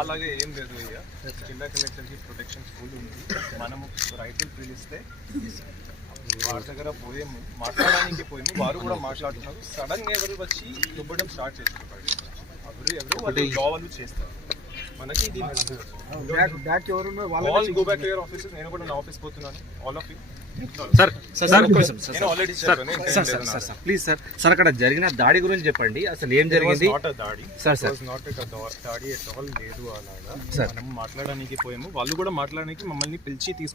అలాగే ఏం లేదు అయ్యా. జిల్లా కలెక్టర్ కి ప్రొటెక్షన్ స్కూల్ ఉంది. మనము రైతులు పిలిస్తే వారి దగ్గర పోయాము, మాట్లాడడానికి పోయాము. వారు కూడా మాట్లాడుతున్నారు. సడన్ గా ఎవరు వచ్చి దుబ్బడం స్టార్ట్ చేస్తారు. ఎవరు వాళ్ళు చేస్తారు. మనకి ఇది all go back to your offices. నేను కూడా నా ఆఫీస్ పోతున్నాను. All of you please sir అక్కడ జరిగిన దాడి గురించి చెప్పండి. అసలు ఏం జరిగింది? దాడి లేదు. అలాగా మనం మాట్లాడడానికి పోయాము. వాళ్ళు కూడా మాట్లాడడానికి మమ్మల్ని పిలిచి తీసుకుని